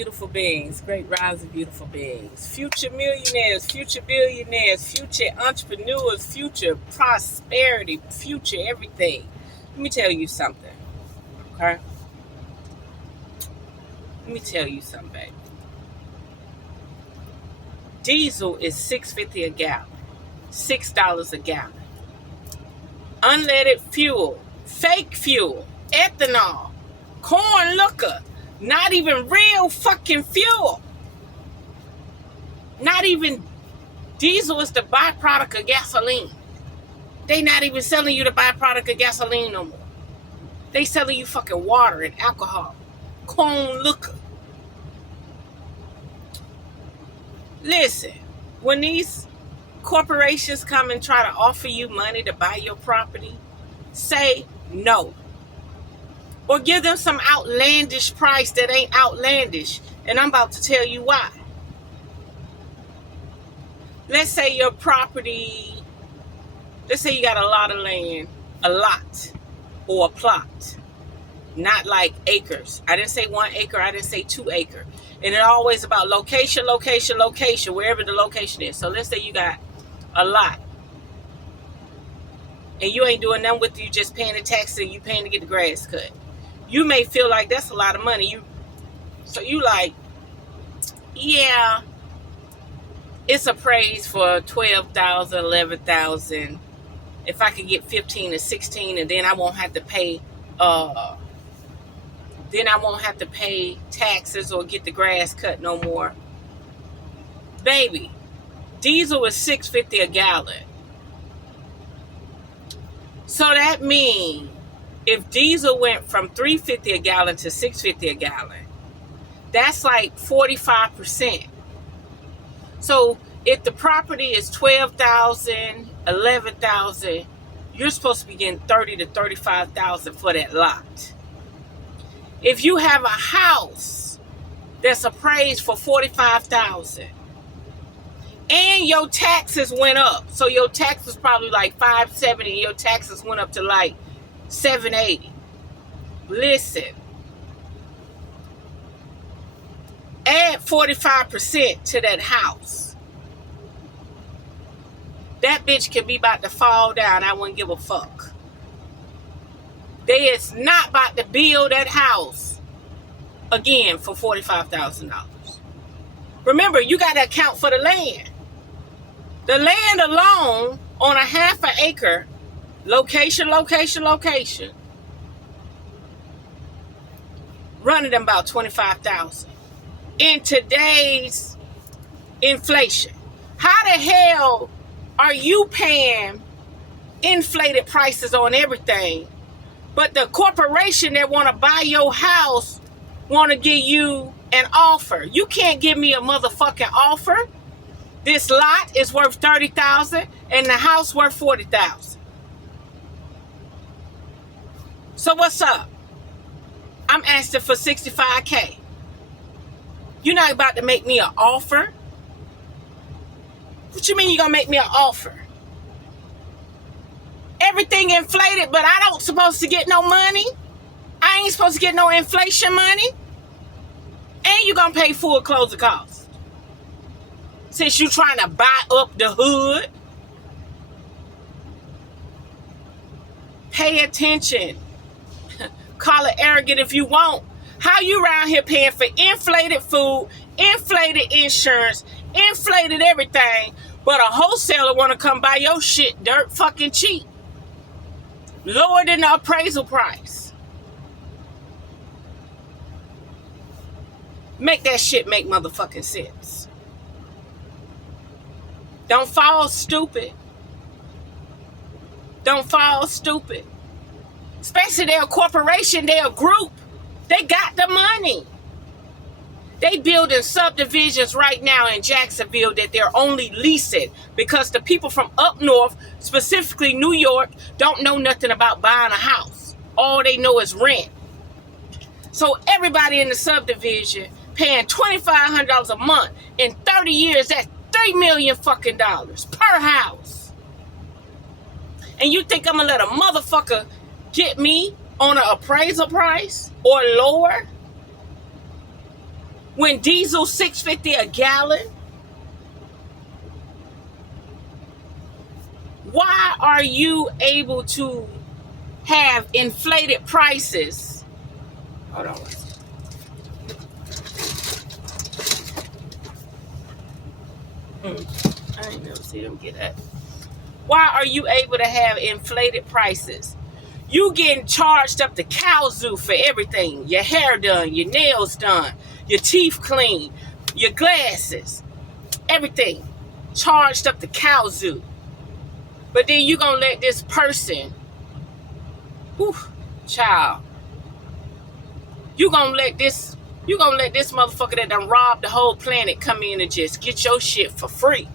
beautiful beings. Great rise of beautiful beings. Future millionaires, future billionaires, future entrepreneurs, future prosperity, future everything. Let me tell you something, okay? Let me tell you something, baby. Diesel is $6.50 a gallon. $6 a gallon. Unleaded fuel, fake fuel, ethanol, corn liquor, not even real fucking fuel. Not even diesel is the byproduct of gasoline. They not even selling you the byproduct of gasoline no more. They selling you fucking water and alcohol, corn liquor. Listen, when these corporations come and try to offer you money to buy your property, say no. Or give them some outlandish price that ain't outlandish. And I'm about to tell you why. Let's say your property, let's say you got a lot of land, a lot or a plot. Not like acres. I didn't say 1 acre, I didn't say 2 acre. And it's always about location, location, location, wherever the location is. So let's say you got a lot. And you ain't doing nothing with it, you just paying the taxes and you paying to get the grass cut. You may feel like that's a lot of money. So you like, yeah, it's appraised for $12,000, $11,000. If I could get 15 or 16, and then I won't have to pay taxes or get the grass cut no more. Baby, diesel is $6.50 a gallon. So that means if diesel went from $3.50 a gallon to $6.50 a gallon, that's like 45%. So if the property is $12,000, $11,000, you're supposed to be getting $30,000 to $35,000 for that lot. If you have a house that's appraised for $45,000 and your taxes went up, so your tax was probably like $570 and your taxes went up to like $780. Listen, add 45% to that house. That bitch can be about to fall down. I wouldn't give a fuck. They is not about to build that house again for $45,000. Remember, you got to account for the land. The land alone on a half an acre, location, running them about $25,000. In today's inflation, how the hell are you paying inflated prices on everything, but the corporation that want to buy your house want to give you an offer? You can't give me a motherfucking offer. This lot is worth $30,000 and the house worth $40,000. So what's up? I'm asking for $65K. You're not about to make me an offer? What you mean you're going to make me an offer? Everything inflated, but I don't supposed to get no money? I ain't supposed to get no inflation money? And you're going to pay full closing costs. Since you trying to buy up the hood. Pay attention. Call it arrogant if you want. How you around here paying for inflated food, inflated insurance, inflated everything, but a wholesaler want to come buy your shit dirt fucking cheap? Lower than the appraisal price. Make that shit make motherfucking sense. Don't fall stupid. Don't fall stupid. Especially they're a corporation, they're a group. They got the money. They building subdivisions right now in Jacksonville that they're only leasing because the people from up north, specifically New York, don't know nothing about buying a house. All they know is rent. So everybody in the subdivision paying $2,500 a month. In 30 years, that's $3 million fucking dollars per house. And you think I'm gonna let a motherfucker get me on an appraisal price or lower? When diesel $6.50 a gallon? Why are you able to have inflated prices? Hold on. I ain't never see them get that. Why are you able to have inflated prices? You getting charged up the kazoo for everything. Your hair done, your nails done, your teeth clean, your glasses, everything. Charged up the kazoo. But then you gonna let this person, whew, child, you gonna let this motherfucker that done robbed the whole planet come in and just get your shit for free.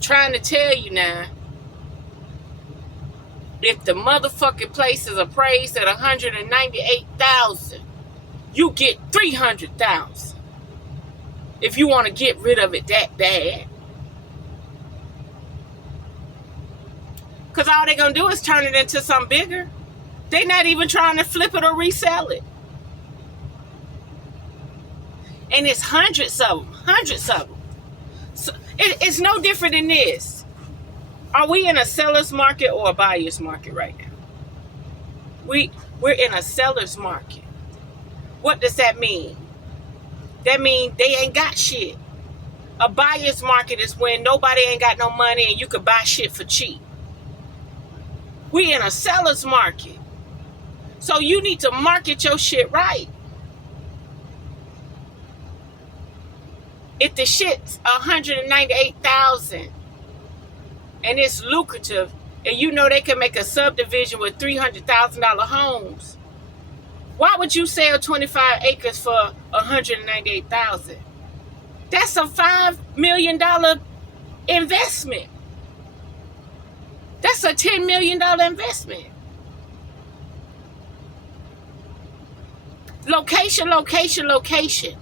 Trying to tell you now, if the motherfucking place is appraised at $198,000, you get $300,000. If you want to get rid of it that bad. Because all they're going to do is turn it into something bigger. They're not even trying to flip it or resell it. And it's hundreds of them. So it's no different than this. Are we in a seller's market or a buyer's market right now? We're in a seller's market. What does that mean? That means they ain't got shit. A buyer's market is when nobody ain't got no money and you can buy shit for cheap. We in a seller's market. So you need to market your shit right. If the shit's $198,000 and it's lucrative, and you know they can make a subdivision with $300,000 homes, why would you sell 25 acres for $198,000? That's a $5 million investment. That's a $10 million investment. Location, location, location.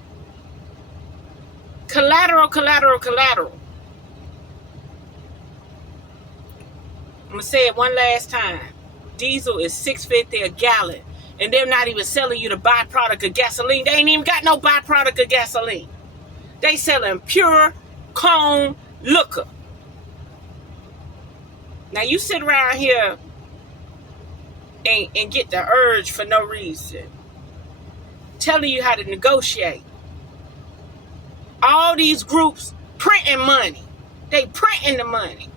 Collateral, collateral, collateral. I'm going to say it one last time. Diesel is $6.50 a gallon. And they're not even selling you the byproduct of gasoline. They ain't even got no byproduct of gasoline. They selling pure corn liquor. Now you sit around here and get the urge for no reason. Telling you how to negotiate. All these groups printing money. They printing the money.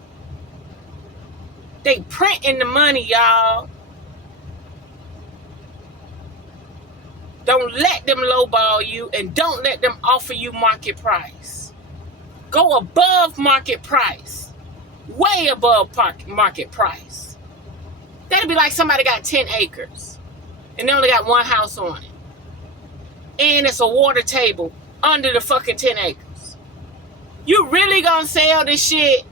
They printing the money, y'all. Don't let them lowball you and don't let them offer you market price. Go above market price. Way above market price. That'd be like somebody got 10 acres and they only got one house on it. And it's a water table under the fucking 10 acres. You really gonna sell this shit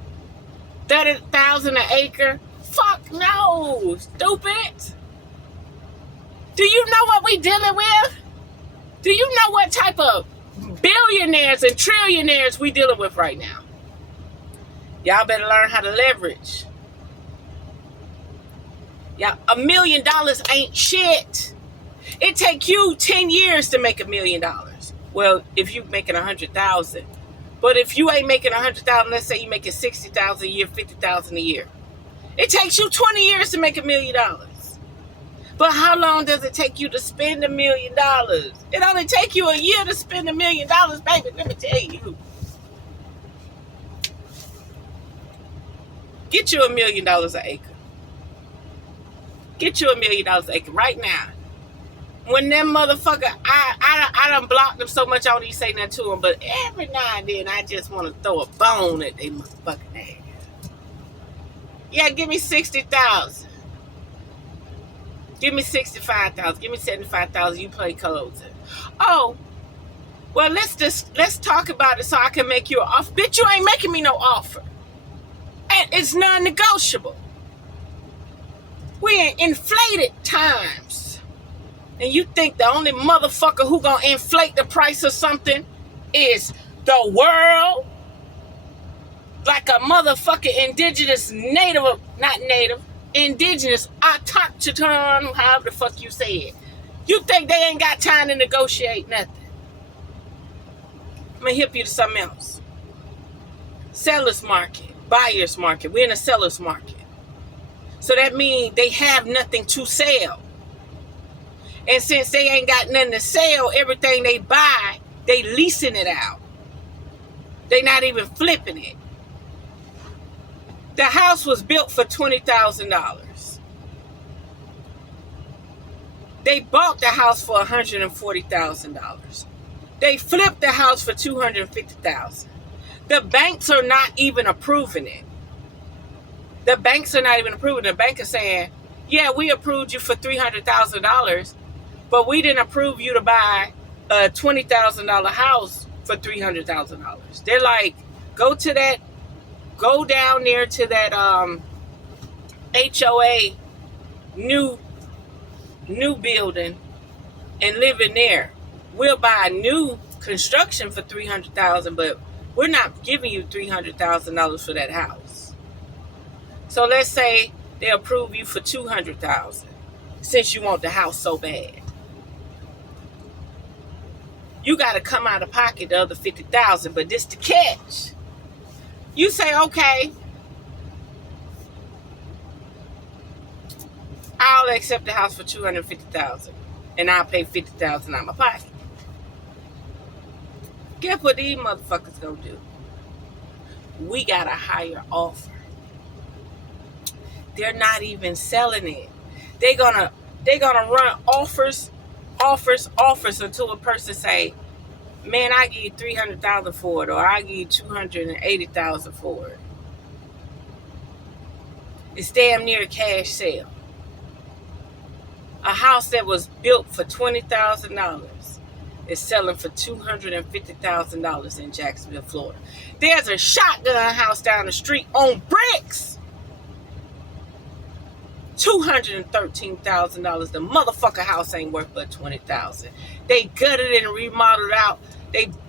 $30,000 an acre? Fuck no, stupid. Do you know what we dealing with? Do you know what type of billionaires and trillionaires we dealing with right now? Y'all better learn how to leverage. Y'all, $1 million ain't shit. It take you 10 years to make $1 million. Well, if you making 100,000. But if you ain't making 100,000, let's say you making 60,000 a year, 50,000 a year. It takes you 20 years to make $1 million. But how long does it take you to spend $1 million? It only take you a year to spend $1 million, baby. Let me tell you. Get you $1 million an acre. Get you $1 million an acre right now. When them motherfucker, I done blocked them so much I don't even say nothing to them. But every now and then I just want to throw a bone at they motherfucking ass. Yeah, give me 60,000. Give me 65,000. Give me 75,000. You play closing. Oh, well, let's talk about it so I can make you an offer. Bitch, you ain't making me no offer. And it's non-negotiable. We're in inflated times. And you think the only motherfucker who gonna inflate the price of something is the world? Like a motherfucking indigenous indigenous autochthon, however the fuck you say it. You think they ain't got time to negotiate nothing? I'm going to hip you to something else. Seller's market, buyer's market. We're in a seller's market. So that means they have nothing to sell. And since they ain't got nothing to sell, everything they buy, they leasing it out. They not even flipping it. The house was built for $20,000. They bought the house for $140,000. They flipped the house for $250,000. The banks are not even approving it. The banks are not even approving it. The bank is saying, yeah, we approved you for $300,000, but we didn't approve you to buy a $20,000 house for $300,000. They're like, go down there to that HOA new building and live in there. We'll buy new construction for $300,000, but we're not giving you $300,000 for that house. So let's say they approve you for $200,000 since you want the house so bad. You got to come out of pocket the other $50,000, but this the catch. You say, okay, I'll accept the house for $250,000, and I'll pay $50,000 out of my pocket. Guess what these motherfuckers gonna do? We got a higher offer. They're not even selling it. They're gonna run offers until a person say, man, I give you $300,000 for it, or I give you $280,000 for it. It's damn near a cash sale. A house that was built for $20,000 is selling for $250,000 in Jacksonville, Florida. There's a shotgun house down the street on bricks. $213,000. The motherfucker house ain't worth but $20,000. They gutted it and remodeled out.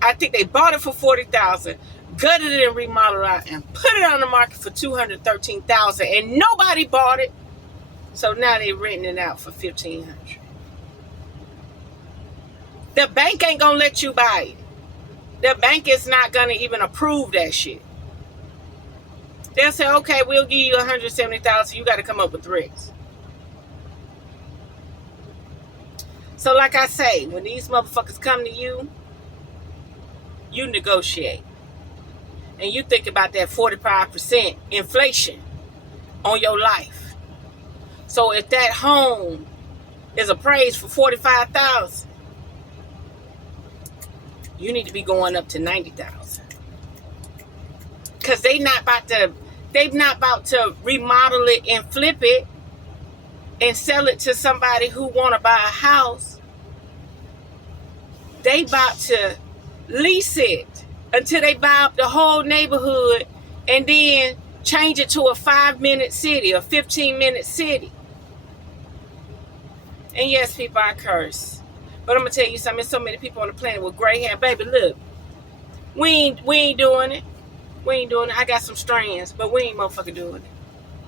I think they bought it for $40,000, gutted it and remodeled out, and put it on the market for $213,000, and nobody bought it. So now they renting it out for $1,500. The bank ain't gonna let you buy it. The bank is not gonna even approve that shit. They'll say, okay, we'll give you $170,000. You got to come up with bricks. So like I say, when these motherfuckers come to you, you negotiate. And you think about that 45% inflation on your life. So if that home is appraised for $45,000, you need to be going up to $90,000. Because they not about to remodel it and flip it and sell it to somebody who want to buy a house. They about to lease it until they buy up the whole neighborhood and then change it to a 5-minute city, a 15-minute city. And yes, people, I curse. But I'm going to tell you something. There's so many people on the planet with gray hair. Baby, look. We ain't doing it. We ain't doing it. I got some strands, but we ain't motherfucking doing it.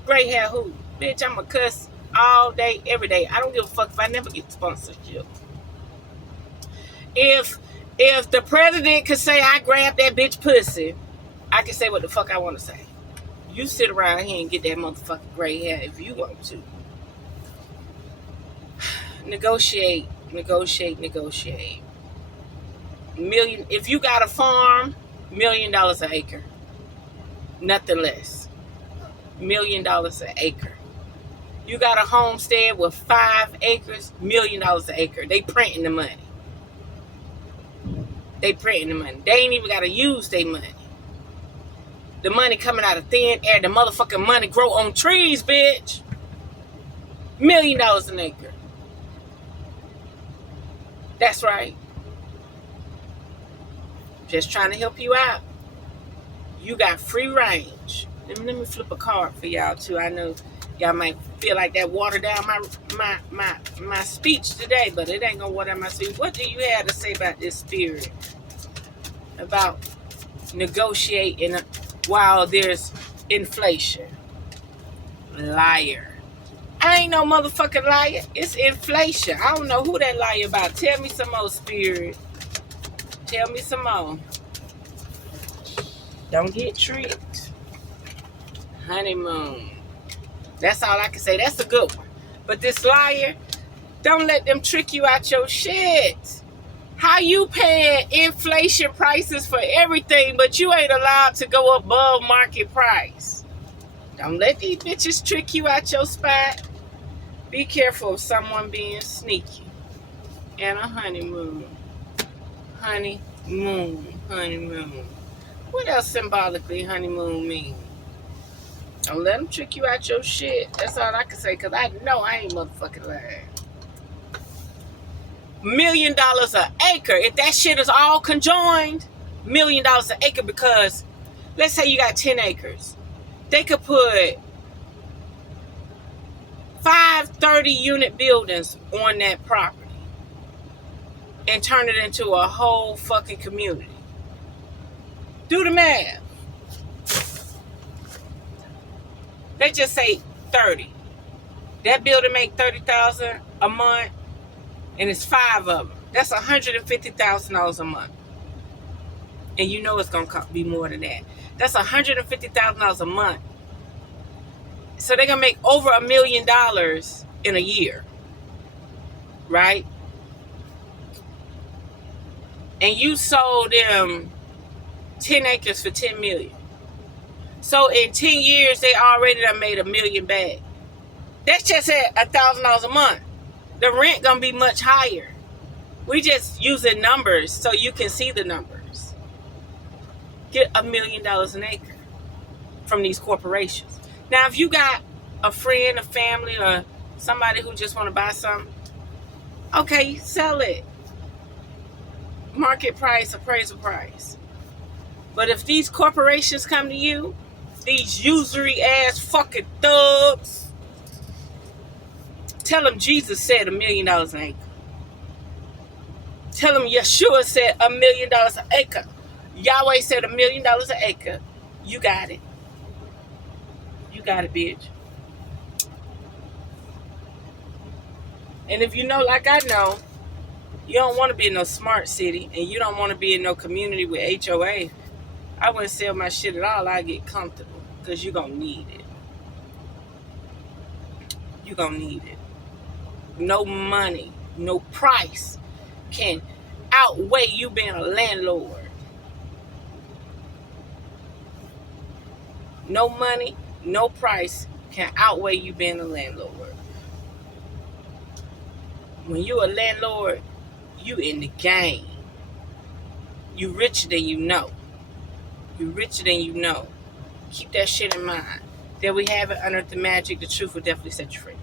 Gray hair who? Bitch, I'm a cuss all day, every day. I don't give a fuck if I never get sponsorship. If the president could say I grabbed that bitch pussy, I can say what the fuck I want to say. You sit around here and get that motherfucking gray hair if you want to. Negotiate. If you got a farm, $1 million an acre. Nothing less. $1 million an acre. You got a homestead with 5 acres, $1 million an acre. They printing the money. They ain't even got to use their money. The money coming out of thin air. The motherfucking money grow on trees, bitch. $1 million an acre. That's right. Just trying to help you out. You got free range. Let me flip a card for y'all too. I know y'all might feel like that watered down my speech today, but it ain't gonna water down my speech. What do you have to say about this spirit? About negotiating while there's inflation? Liar. I ain't no motherfucking liar. It's inflation. I don't know who that liar about. Tell me some more, spirit. Tell me some more. Don't get tricked. Honeymoon. That's all I can say. That's a good one. But this liar, don't let them trick you out your shit. How you paying inflation prices for everything, but you ain't allowed to go above market price? Don't let these bitches trick you out your spot. Be careful of someone being sneaky. And a honeymoon. Honeymoon. Honeymoon. What else symbolically honeymoon mean? Don't let them trick you out your shit. That's all I can say, because I know I ain't motherfucking lying. $1 million an acre. If that shit is all conjoined, $1 million an acre, because let's say you got 10 acres. They could put 5 30-unit buildings on that property and turn it into a whole fucking community. Do the math. They just say 30. That building make $30,000 a month, and it's 5 of them. That's $150,000 a month. And you know it's gonna be more than that. That's $150,000 a month. So they're gonna make over $1 million in a year, right? And you sold them 10 acres for $10 million. So in 10 years, they already done made $1 million back. That's just at $1,000 a month. The rent gonna be much higher. We just using numbers so you can see the numbers. Get $1 million an acre from these corporations. Now, if you got a friend, a family, or somebody who just want to buy something, okay, sell it. Market price, appraisal price. But if these corporations come to you, these usury ass fucking thugs, tell them Jesus said $1 million an acre. Tell them Yeshua said $1 million an acre. Yahweh said $1 million an acre. You got it. You got it, bitch. And if you know, like I know, you don't want to be in no smart city, and you don't want to be in no community with HOA, I wouldn't sell my shit at all. I get comfortable, because you're going to need it. You're going to need it. No money, no price can outweigh you being a landlord. No money, no price can outweigh you being a landlord. When you a landlord, you in the game. You richer than you know. You richer than you know. Keep that shit in mind. There we have it. Unearth the magic. The truth will definitely set you free.